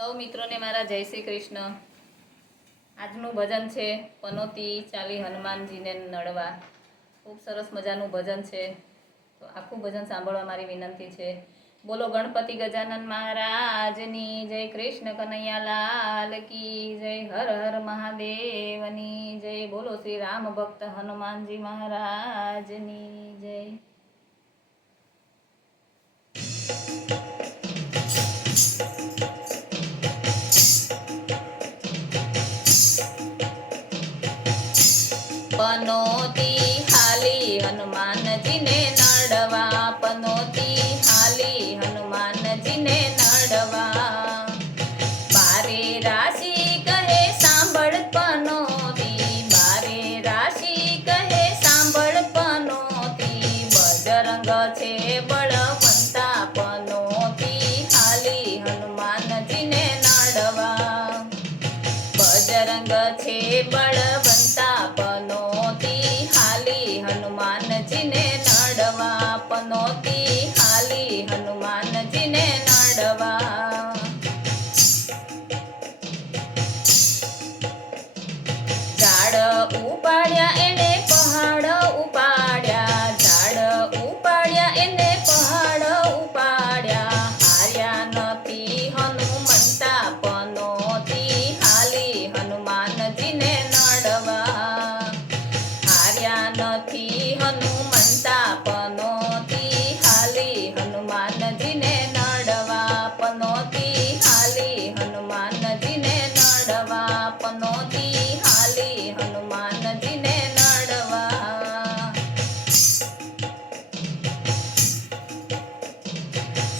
સૌ મિત્રોને મારા જય શ્રી કૃષ્ણ। આજનું ભજન છે પનોતી ચાલી હનુમાનજીને નડવા। ખૂબ સરસ મજાનું ભજન છે, તો આખું ભજન સાંભળવા મારી વિનંતી છે। બોલો ગણપતિ ગજાનન મહારાજની જય, કૃષ્ણ કનૈયા લાલ કી જય, હર હર મહાદેવની જય, બોલો શ્રી રામ ભક્ત હનુમાનજી મહારાજની જય। પનોતી હાલી હનુમાનજીને નડવા, પનોતી હાલી હનુમાનજીને નડવા। બારે રાશિ કહે સાંભળ પનોતી, બારે રાશિ કહે સાંભળ પનોતી, બજરંગ છે બળવંતા પનોતી હાલી હનુમાનજીને નડવા। બજરંગ છે બળવંતા પનોતી હાલી હનુમાનજીને નડવા, પનોતી હાલી હનુમાનજીને નડવા। ઝાડ ઉપાડ્યા એને પહાડ ઉપાડ્યા, ઝાડ ઉપાડ્યા એને પહાડ ઉપાડ્યા, હાર્યા નથી હનુમંતા પનોતી હાલી હનુમાનજીને નડવા। હાર્યા નથી હનુમંતા પનોતી હાલી હનુમાનજીને નડવા, પનોતી હાલી હનુમાનજીને નડવા, પનોતી હાલી હનુમાનજીને નડવા।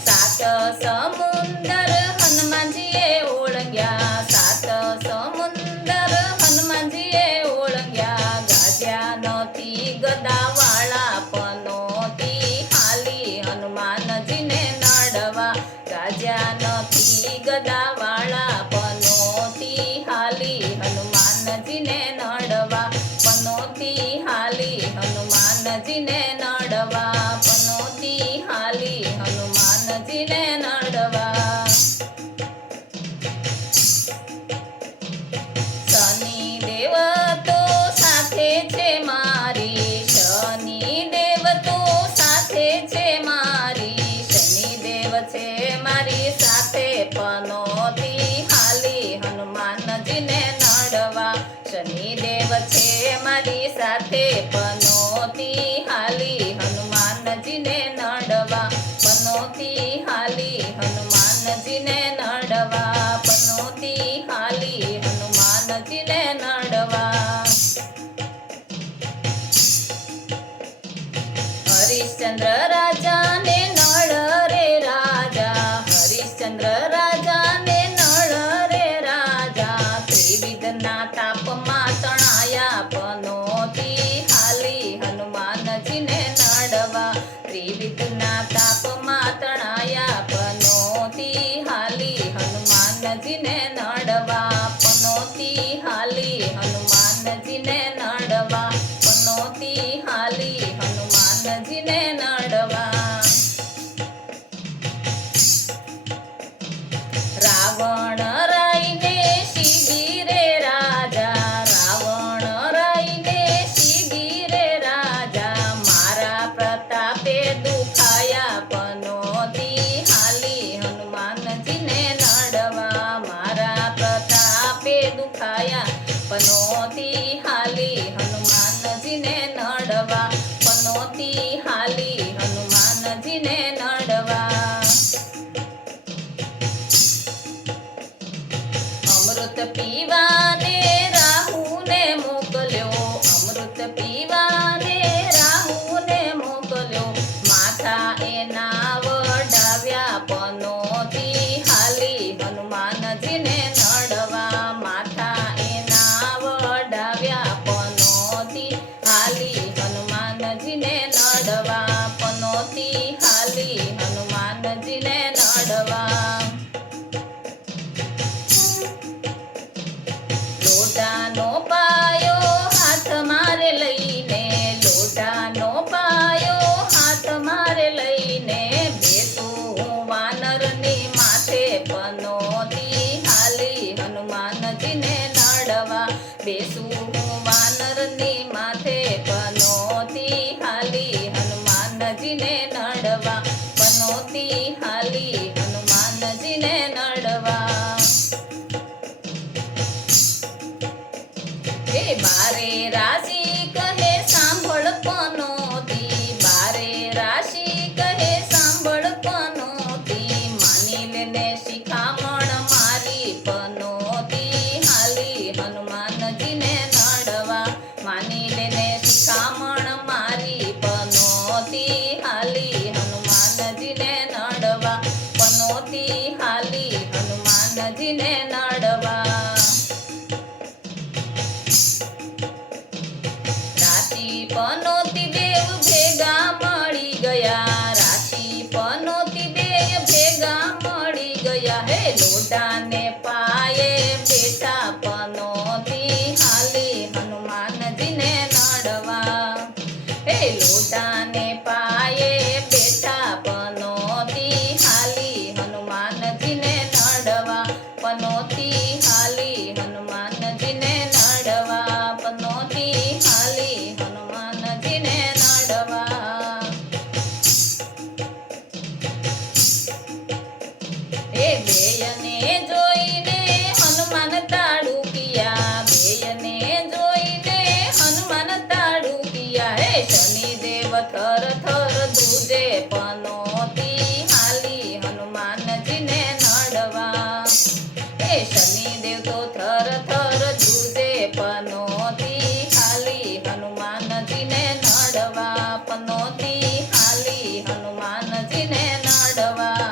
સાત સમુંદર હનુમાનજીએ ઓળંગ્યા, સાત સમુંદર હનુમાનજીએ ઓળંગ્યા, ગાજ્યા નથી ગદાવાળા પનોતી હાલી હનુમાનજીને નડવા, ગાજ્યા નથી ગદાવાળા પનોતી હાલી હનુમાનજીને નડવા, પનોતી હાલી હનુમાનજીને નડવા, પનોતી હાલી હનુમાનજીને નડવા। શનિદેવ તો સાથે છે મારી, શનિદેવ તો સાથે છે મારી, શનિદેવ છે મારી સાથે પનોતી હાલી હનુમાનજીને નડવા, શનિદેવ છે મારી સાથે પનોતી હાલી હનુમાનજીને નડવા, પનોતી હાલી હનુમાનજીને નડવા, પનોતી હાલી હનુમાનજીને નડવા। હરિશ્ચંદ્ર રાજાને નળ રે રાજા, હરિશ્ચંદ્ર રાજાને નળ રે રાજા, ત્રિવિધના તાપમાં તણાયા પનોતી હાલી હનુમાનજીને નડવા, ત્રિવિધના તાપમાં તણાયા પનોતી હાલી હનુમાનજીને નડવા, પનોતી હાલી હનુમાનજીને નડવા, પનોતી હાલી હનુમાનજીને નડવા। રાવણ રાઈને શિબિરે રાજા, રાવણ રાઈને શિબિરે રાજા, મારા પ્રતાપે દુખાયા પનોતી હાલી હનુમાનજીને નડવા, મારા પ્રતાપે દુખાયા પનોતી હાલી હનુમાનજીને નડવા, પનોતી હાલી હનુમાનજીને નડવા। અમૃત પીવાને રાહુને મોકલ્યો, અમૃત પીવાને રાહુને મોકલ્યો, માથા એના વડાવ્યા પનોતી હાલી હનુમાનજીને નડવા, માથા એના વડાવ્યા પનોતી હાલી હનુમાનજીને નડવા, પનોતી હાલી હનુમાનજીને નડવા। હનુમાનજીને નડવા. રાશિ પનોતી દેવ ભેગા મળી ગયા, રાશિ પનોતી દેવ ભેગા મળી ગયા. હે લોઢાને પાયે બેઠા પનોતી હાલી હનુમાનજીને નડવા. હે લોઢાને પાયે બેઠા પનોતી હાલી હનુમાનજીને નડવા. પનોતી હાલી હનુમાનજીને નડવા. પનોતી હાલી હનુમાનજીને નડવા. એ બેયને જોઈને હનુમાન તાડુકિયા, બેયને જોઈને હનુમાન તાડુકિયા. હે શનિદેવ થર થર ધ્રુજે પનોતી હાલી હનુમાનજીને નડવા. હે શનિદેવ તો થર થર ધ્રુજે પનોતી હાલી હનુમાનજીને નડવા. પનોતી હાલી હનુમાનજીને નડવા.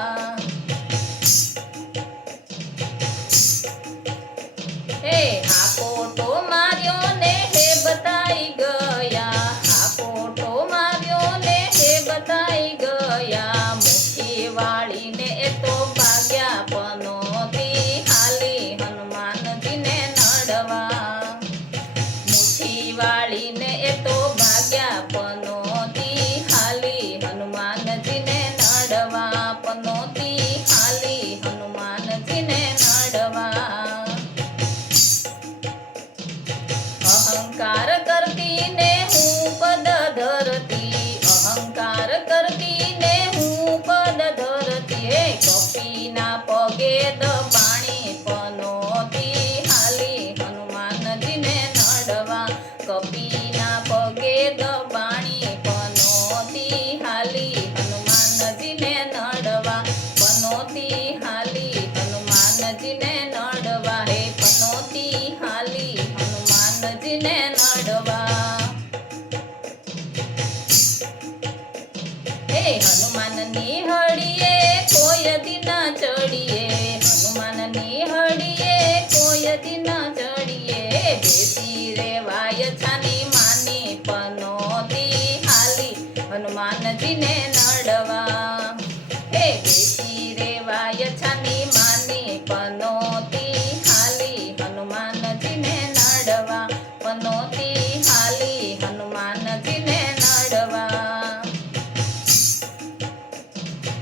હે હાકોટો માર્યો ને હે બતાઈ ગયા, હાકોટો માર્યો ને હે બતાઈ ગયા. મુઠ્ઠી વાળીને એ તો ભાગ્યા પનોતી હાલી હનુમાનજીને નડવા. મુઠ્ઠી વાળીને એ તો ભાગ્યા પનોતી હાલી હનુમાનજીને નડવા. પનોતી હાલી હનુમાનજીને નડવા. અહંકાર કરતી ને હું પદ ધરતી, અહંકાર કરતી ને હું પદ ધરતી. હે કપીના પગે દબાણી પનોતી હાલી હનુમાનજીને નડવા. કપીના પગે દબાણી પનોતી હાલી હનુમાનજીને નડવા. પનોતી હાલી હનુમાનજીને નડવા. હે પનોતી હાલી હનુમાનજીને નડવા. હે હનુમાનની હળીએ કોઈ દિન ચડીએ, હનુમાનની હળીએ કોઈ દિન ચડીએ. બેસી રેવાય છાની માની પનોતી હાલી હનુમાનજીને નડવા. હે બેસી રેવાય છાની માની પનોતી હાલી હનુમાનજીને નડવા. પનોતી હાલી હનુમાનજીને નડવા.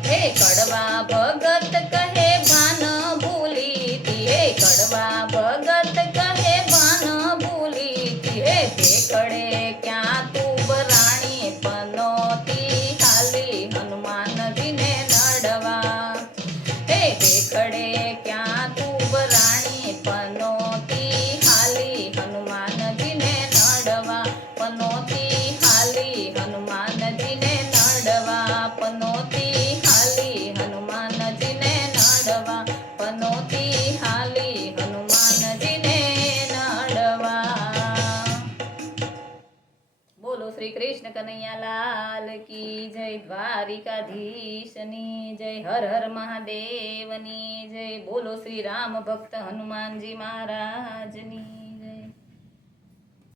હે કડવા ભગત કહે ભાન ભૂલીતી, હે કડવા ભગત કહે ભાન ભૂલીતી. હે ભેખડે ક્યાં તું બરાણી પનોતી હાલી હનુમાનજીને નડવા. હે ભેખડે ક્યાં તું બરાણી પનોતી હાલી હનુમાનજીને નડવા. પનોતી હાલી હનુમાનજીને નડવા. પનોતી હાલી હનુમાનજીને નડવા. પનોતી હાલી હનુમાનજીને નડવા. બોલો શ્રી કૃષ્ણ કનૈયા લાલ કી જય, દ્વારિકાધીશની જય, હર હર મહાદેવની જય. બોલો શ્રી રામ ભક્ત હનુમાનજી મહારાજની.